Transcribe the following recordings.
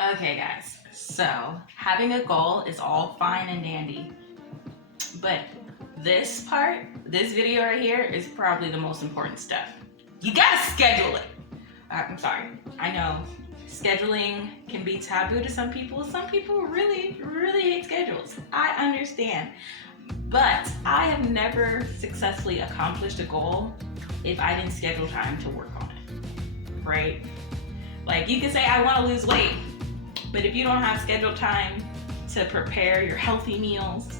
Okay, guys, so having a goal is all fine and dandy, but this video right here is probably the most important step. You gotta schedule it. I'm sorry, I know scheduling can be taboo to some people. Some people really, really hate schedules. I understand, but I have never successfully accomplished a goal if I didn't schedule time to work on it, right? Like, you can say, I want to lose weight, but if you don't have scheduled time to prepare your healthy meals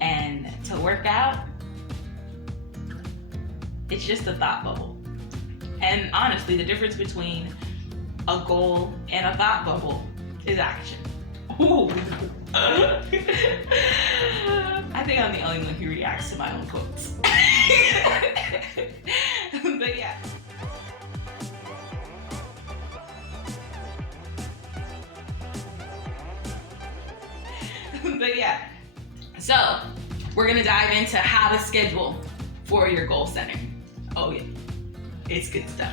and to work out, it's just a thought bubble. And honestly, the difference between a goal and a thought bubble is action. Ooh. I think I'm the only one who reacts to my own quotes. But yeah. But yeah, so we're gonna dive into how to schedule for your goal setting. Oh yeah, it's good stuff.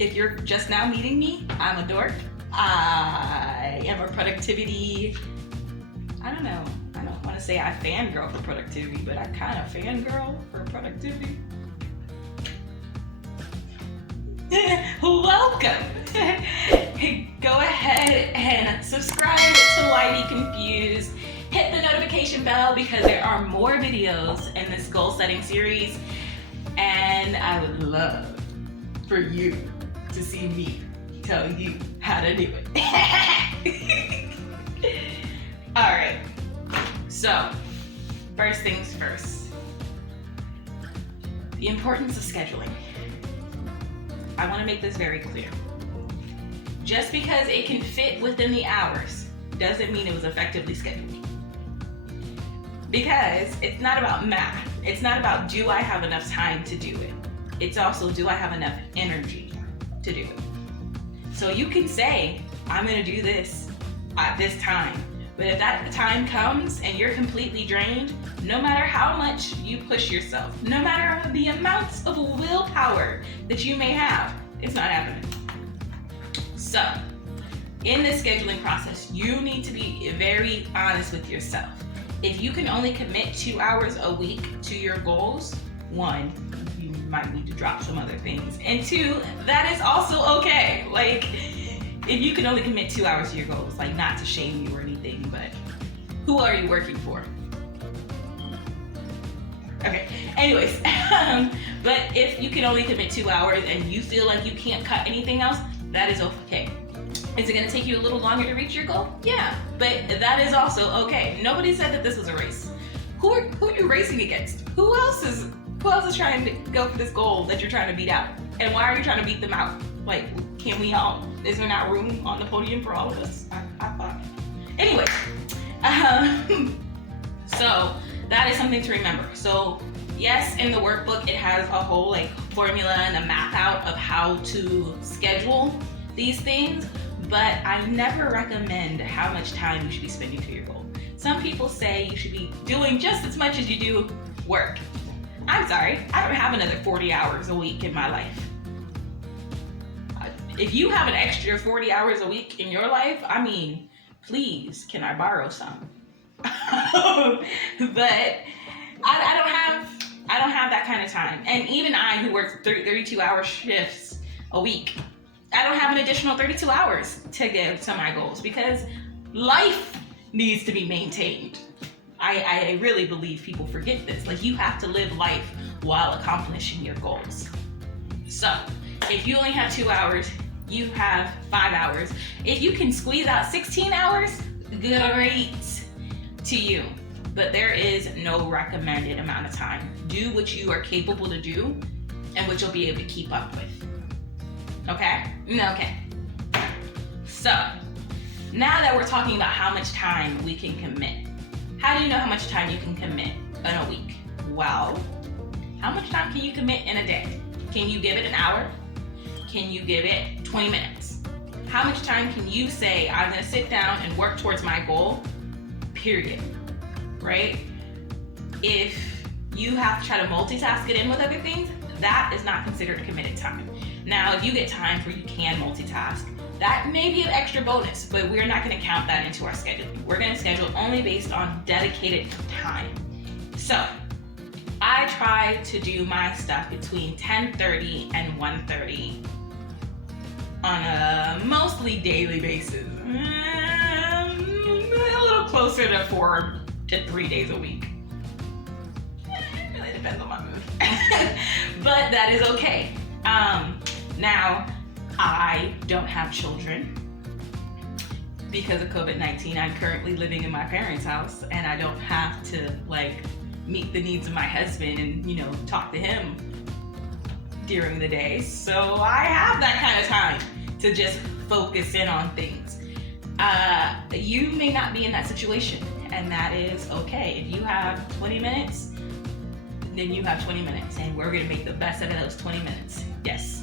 If you're just now meeting me, I'm a dork. I am a productivity, I don't want to say I fangirl for productivity, but I kind of fangirl for productivity. Welcome. Go ahead and subscribe to Why Be Confused. Hit the notification bell because there are more videos in this goal setting series, and I would love for you to see me tell you how to do it. All right, so first things first, the importance of scheduling. I want to make this very clear. Just because it can fit within the hours doesn't mean it was effectively scheduled. Because it's not about math. It's not about, do I have enough time to do it? It's also, do I have enough energy to do it? So you can say, I'm gonna do this at this time. But if that time comes and you're completely drained, no matter how much you push yourself, no matter the amounts of willpower that you may have, it's not happening. So, in this scheduling process, you need to be very honest with yourself. If you can only commit 2 hours a week to your goals, one, you might need to drop some other things. And two, that is also okay. Like, if you can only commit 2 hours to your goals, like, not to shame you or anything, but who are you working for? Okay, anyways, but if you can only commit 2 hours and you feel like you can't cut anything else, that is okay. Is it gonna take you a little longer to reach your goal? Yeah, but that is also okay. Nobody said that this was a race. Who are you racing against? Who else is trying to go for this goal that you're trying to beat out? And why are you trying to beat them out? Like, can we all, is there not room on the podium for all of us? I thought. Anyway, so that is something to remember. So yes, in the workbook, it has a whole like formula and a map out of how to schedule these things, but I never recommend how much time you should be spending to your goal. Some people say you should be doing just as much as you do work. I'm sorry, I don't have another 40 hours a week in my life. If you have an extra 40 hours a week in your life, I mean, please, can I borrow some? But I don't have that kind of time. And even I, who work 32-hour shifts a week, I don't have an additional 32 hours to give to my goals because life needs to be maintained. I really believe people forget this. Like, you have to live life while accomplishing your goals. So if you only have 2 hours, you have 5 hours. If you can squeeze out 16 hours, great to you. But there is no recommended amount of time. Do what you are capable to do and what you'll be able to keep up with. Okay? Okay. So, now that we're talking about how much time we can commit, how do you know how much time you can commit in a week? Well, how much time can you commit in a day? Can you give it an hour? Can you give it 20 minutes? How much time can you say, I'm gonna sit down and work towards my goal, period, right? If you have to try to multitask it in with other things, that is not considered committed time. Now, if you get times where you can multitask, That may be an extra bonus, but we're not going to count that into our scheduling. We're going to schedule only based on dedicated time. So I try to do my stuff between 10:30 and 1:30 on a mostly daily basis. A little closer to 4 to 3 days a week. It really depends on my mood. But that is okay. Now, I don't have children. Because of COVID-19, I'm currently living in my parents' house, and I don't have to meet the needs of my husband and talk to him during the day. So I have that kind of time to just focus in on things. You may not be in that situation, and that is okay. If you have 20 minutes, then you have 20 minutes, and we're gonna make the best out of those 20 minutes. Yes.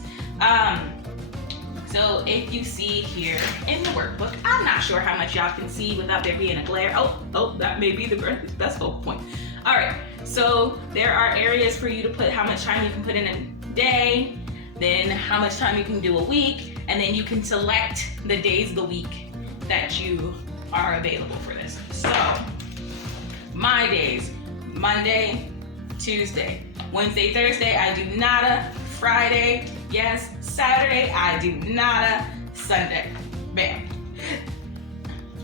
So if you see here in the workbook, I'm not sure how much y'all can see without there being a glare. Oh, that may be the best focal point. All right, so there are areas for you to put how much time you can put in a day, then how much time you can do a week, and then you can select the days of the week that you are available for this. So my days: Monday, Tuesday, Wednesday, Thursday, I do nada. Friday, yes. Saturday, I do nada. Sunday, bam.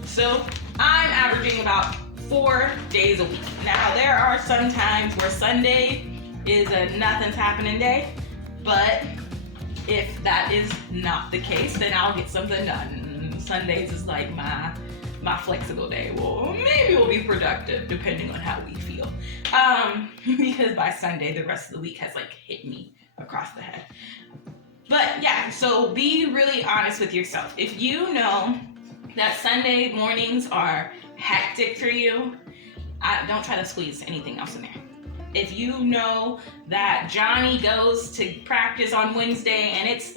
So I'm averaging about 4 days a week. Now, there are some times where Sunday is a nothing's happening day, but if that is not the case, then I'll get something done. Sundays is like my flexible day. Well, maybe we'll be productive depending on how we feel. Because by Sunday, the rest of the week has hit me across the head. But yeah, so be really honest with yourself. If you know that Sunday mornings are hectic for you, don't try to squeeze anything else in there. If you know that Johnny goes to practice on Wednesday and it's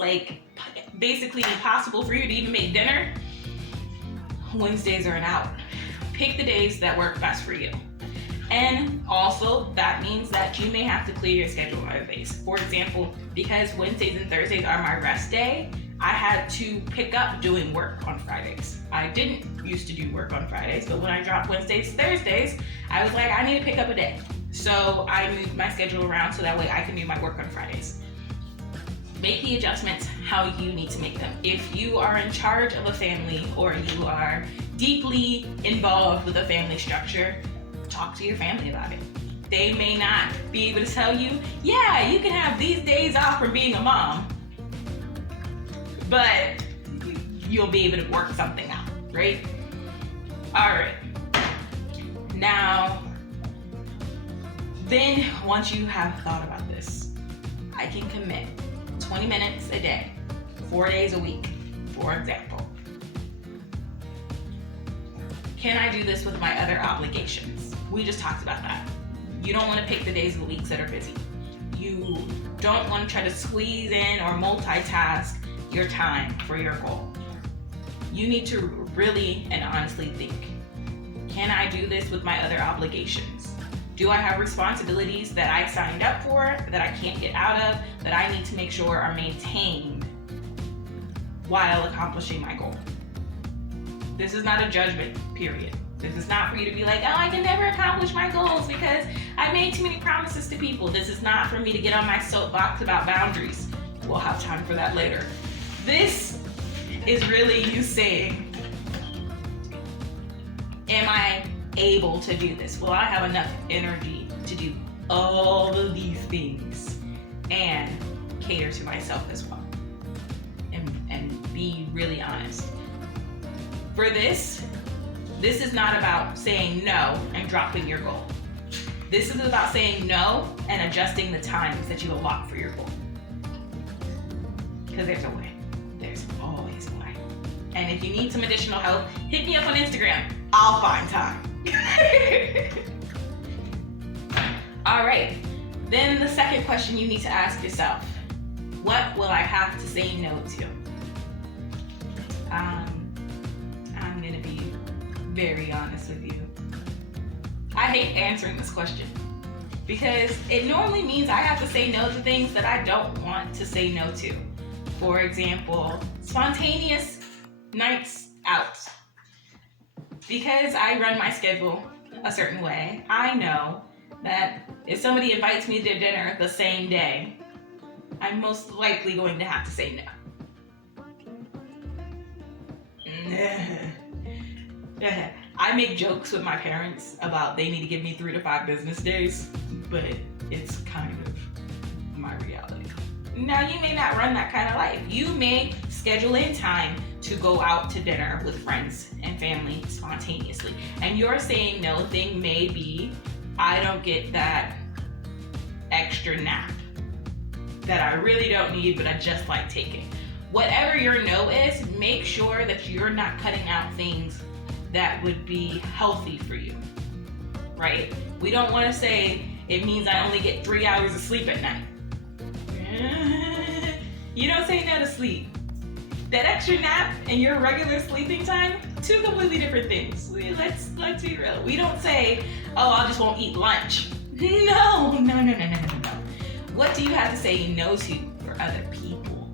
basically impossible for you to even make dinner, Wednesdays are an out. Pick the days that work best for you. And also, that means that you may have to clear your schedule on other days. For example, because Wednesdays and Thursdays are my rest day, I had to pick up doing work on Fridays. I didn't used to do work on Fridays, but when I dropped Wednesdays, Thursdays, I was like, I need to pick up a day. So I moved my schedule around so that way I can do my work on Fridays. Make the adjustments how you need to make them. If you are in charge of a family or you are deeply involved with a family structure, talk to your family about it. They may not be able to tell you, yeah, you can have these days off from being a mom, but you'll be able to work something out, right? All right. Now, then once you have thought about this, I can commit 20 minutes a day, 4 days a week, for example. Can I do this with my other obligations? We just talked about that. You don't want to pick the days of the weeks that are busy. You don't want to try to squeeze in or multitask your time for your goal. You need to really and honestly think, can I do this with my other obligations? Do I have responsibilities that I signed up for, that I can't get out of, that I need to make sure are maintained while accomplishing my goal? This is not a judgment period. This is not for you to be like, oh, I can never accomplish my goals because I made too many promises to people. This is not for me to get on my soapbox about boundaries. We'll have time for that later. This is really you saying, am I able to do this? Will I have enough energy to do all of these things and cater to myself as well? And be really honest. For this is not about saying no and dropping your goal. This is about saying no and adjusting the times that you allot for your goal. Because there's a way. There's always a way. And if you need some additional help, hit me up on Instagram. I'll find time. All right. Then the second question you need to ask yourself, what will I have to say no to? I'm going to be very honest with you. I hate answering this question because it normally means I have to say no to things that I don't want to say no to. For example, spontaneous nights out. Because I run my schedule a certain way, I know that if somebody invites me to dinner the same day, I'm most likely going to have to say no. I make jokes with my parents about they need to give me 3 to 5 business days, but it's kind of my reality. Now, you may not run that kind of life. You may schedule in time to go out to dinner with friends and family spontaneously. And your saying no thing may be, I don't get that extra nap that I really don't need, but I just like taking. Whatever your no is, make sure that you're not cutting out things that would be healthy for you, right? We don't want to say it means I only get 3 hours of sleep at night. You don't say no to sleep. That extra nap and your regular sleeping time, 2 completely different things. Let's be real. We don't say, oh, I just won't eat lunch. No. What do you have to say no to for other people?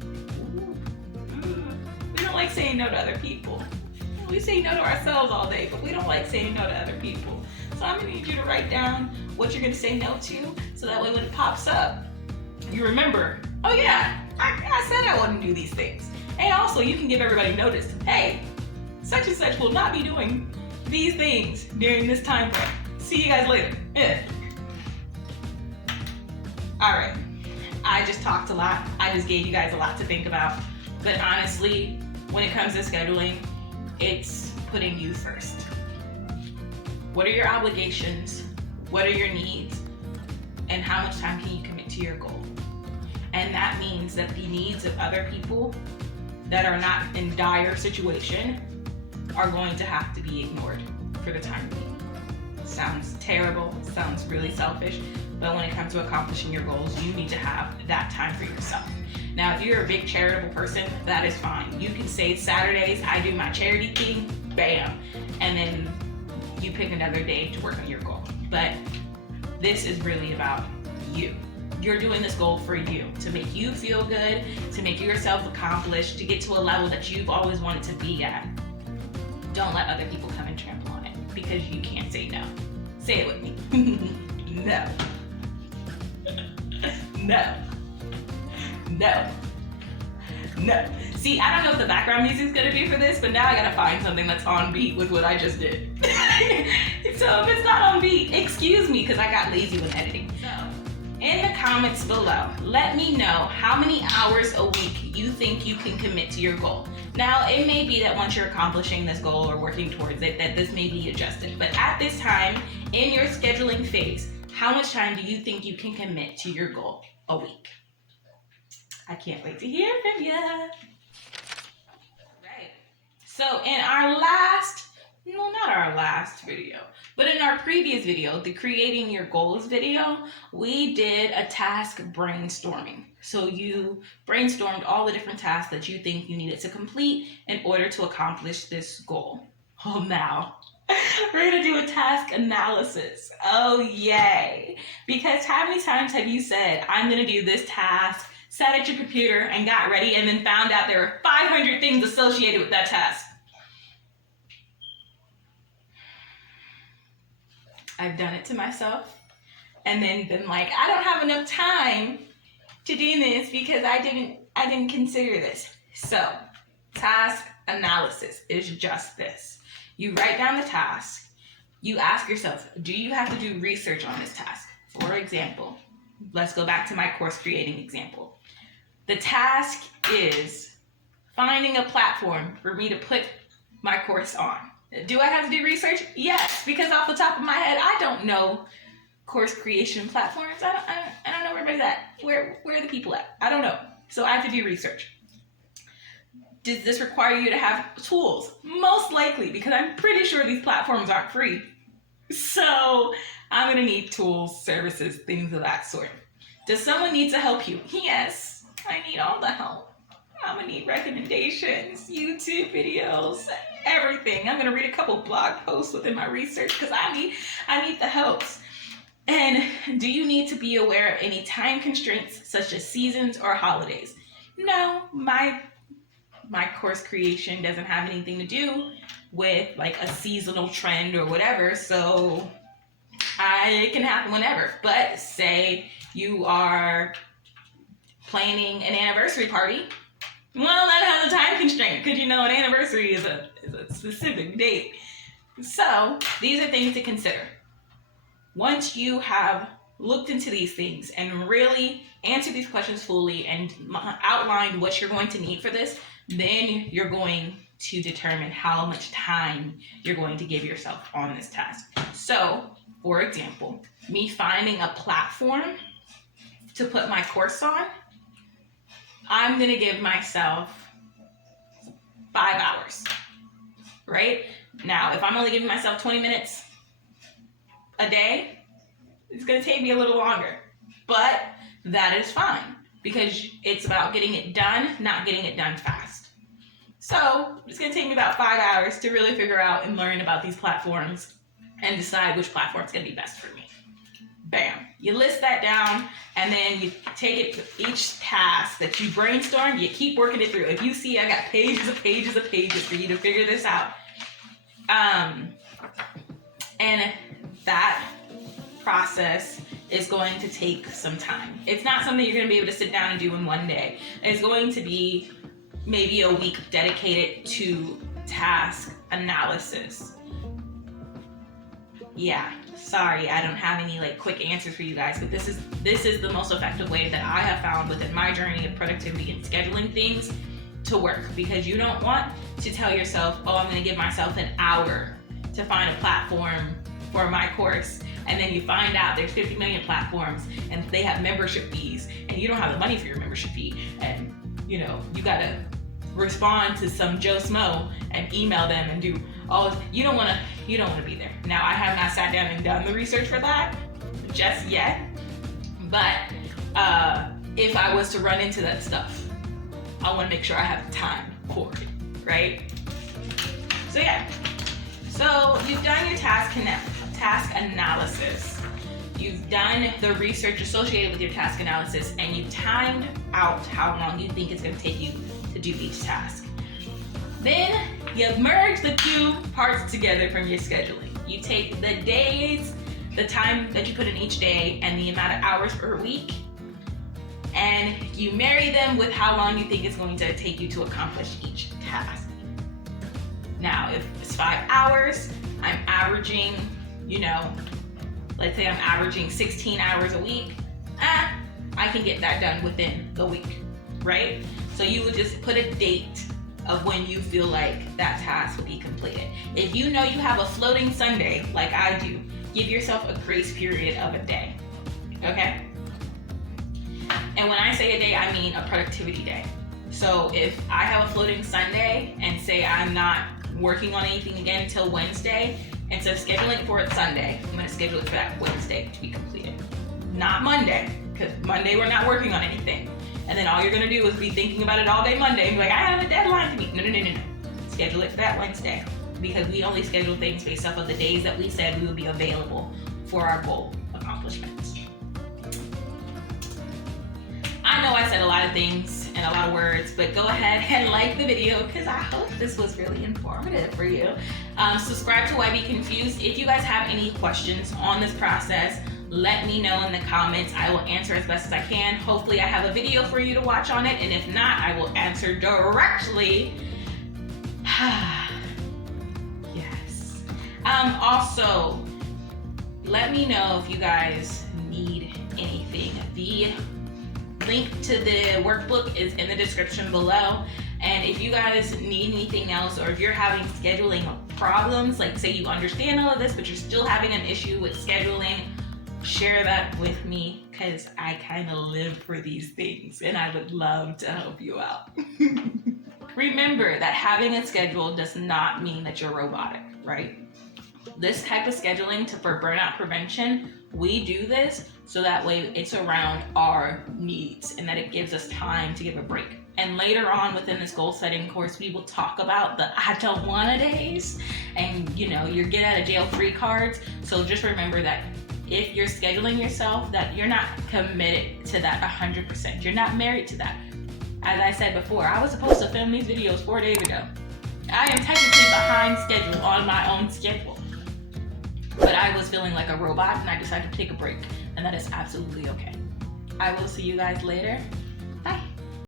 We don't like saying no to other people. We say no to ourselves all day, but we don't like saying no to other people. So I'm gonna need you to write down what you're gonna say no to, so that way when it pops up, you remember, oh yeah, I said I wouldn't do these things. And also, you can give everybody notice, hey, such and such will not be doing these things during this time frame. See you guys later. Yeah. All right, I just talked a lot. I just gave you guys a lot to think about. But honestly, when it comes to scheduling, it's putting you first. What are your obligations? What are your needs? And how much time can you commit to your goal? And that means that the needs of other people that are not in dire situation are going to have to be ignored for the time being. Sounds terrible, sounds really selfish, but when it comes to accomplishing your goals, you need to have that time for yourself. Now, if you're a big charitable person, that is fine. You can say Saturdays, I do my charity thing, bam, and then you pick another day to work on your goal. But this is really about you. You're doing this goal for you, to make you feel good, to make yourself accomplished, to get to a level that you've always wanted to be at. Don't let other people come and trample on it, because you can't say no. Say it with me. No. No. No. No. See, I don't know what the background music is gonna be for this, but now I gotta find something that's on beat with what I just did. So if it's not on beat, excuse me, because I got lazy with editing. So, in the comments below, let me know how many hours a week you think you can commit to your goal. Now, it may be that once you're accomplishing this goal or working towards it, that this may be adjusted. But at this time, in your scheduling phase, how much time do you think you can commit to your goal a week? I can't wait to hear from you. Right. So in our not our last video, but in our previous video, the Creating Your Goals video, we did a task brainstorming. So you brainstormed all the different tasks that you think you needed to complete in order to accomplish this goal. Oh, now we're gonna do a task analysis. Oh, yay. Because how many times have you said, I'm gonna do this task, sat at your computer and got ready, and then found out there were 500 things associated with that task? I've done it to myself, and then been like, I don't have enough time to do this because I didn't consider this. So, task analysis is just this. You write down the task. You ask yourself, do you have to do research on this task? For example, let's go back to my course creating example. The task is finding a platform for me to put my course on. Do I have to do research? Yes, because off the top of my head, I don't know course creation platforms. I don't know where everybody's at. Where are the people at? I don't know. So I have to do research. Does this require you to have tools? Most likely, because I'm pretty sure these platforms aren't free. So I'm gonna need tools, services, things of that sort. Does someone need to help you? Yes, I need all the help. I'm gonna need recommendations, YouTube videos, everything. I'm gonna read a couple blog posts within my research because I need the helps. And do you need to be aware of any time constraints such as seasons or holidays? No, my my course creation doesn't have anything to do with like a seasonal trend or whatever, so it can happen whenever. But say you are planning an anniversary party, well, that has a time constraint because an anniversary is a specific date. So these are things to consider. Once you have looked into these things and really answered these questions fully and outlined what you're going to need for this, then you're going to determine how much time you're going to give yourself on this task. So, for example, me finding a platform to put my course on, I'm going to give myself 5 hours, right? Now, if I'm only giving myself 20 minutes a day, it's going to take me a little longer, but that is fine because it's about getting it done, not getting it done fast. So it's going to take me about 5 hours to really figure out and learn about these platforms and decide which platform is going to be best for me. Bam. You list that down, and then you take it to each task that you brainstorm, you keep working it through. If you see I got pages of pages of pages for you to figure this out. And that process is going to take some time. It's not something you're going to be able to sit down and do in one day. It's going to be maybe a week dedicated to task analysis. Yeah, sorry, I don't have any like quick answers for you guys, but this is the most effective way that I have found within my journey of productivity and scheduling things to work, because you don't want to tell yourself, oh, I'm going to give myself an hour to find a platform for my course, and then you find out there's 50 million platforms and they have membership fees and you don't have the money for your membership fee, and you got to respond to some Joe Smo and email them and do all. You don't want to be there. Now, I have not sat down and done the research for that just yet, but if I was to run into that stuff, I want to make sure I have time for it, right? So yeah, so you've done your task analysis. You've done the research associated with your task analysis, and you've timed out how long you think it's going to take you to do each task. Then you merge the two parts together from your scheduling. You take the days, the time that you put in each day, and the amount of hours per week, and you marry them with how long you think it's going to take you to accomplish each task. Now, if it's 5 hours, I'm averaging, let's say I'm averaging 16 hours a week, I can get that done within the week, right? So you would just put a date of when you feel like that task will be completed. If you know you have a floating Sunday, like I do, give yourself a grace period of a day, okay? And when I say a day, I mean a productivity day. So if I have a floating Sunday and say I'm not working on anything again until Wednesday, instead of scheduling for it Sunday, I'm gonna schedule it for that Wednesday to be completed. Not Monday, because Monday we're not working on anything. And then all you're gonna do is be thinking about it all day Monday and be like, I have a deadline to meet. No. Schedule it for that Wednesday, because we only schedule things based off of the days that we said we would be available for our goal accomplishments. I know I said a lot of things and a lot of words, but go ahead and like the video because I hope this was really informative for you. Subscribe to Why Be Confused. If you guys have any questions on this process, let me know in the comments. I will answer as best as I can. Hopefully I have a video for you to watch on it, and if not, I will answer directly. Yes. Also, let me know if you guys need anything. The link to the workbook is in the description below. And if you guys need anything else, or if you're having scheduling problems, like say you understand all of this, but you're still having an issue with scheduling, share that with me, because I kind of live for these things and I would love to help you out. Remember that having a schedule does not mean that you're robotic, right? This type of scheduling for burnout prevention, we do this so that way it's around our needs and that it gives us time to give a break. And later on within this goal setting course, we will talk about the I don't wanna days and your get out of jail free cards. So just remember that if you're scheduling yourself, that you're not committed to that 100%. You're not married to that. As I said before, I was supposed to film these videos 4 days ago. I am technically behind schedule on my own schedule. But I was feeling like a robot and I decided to take a break. And that is absolutely okay. I will see you guys later.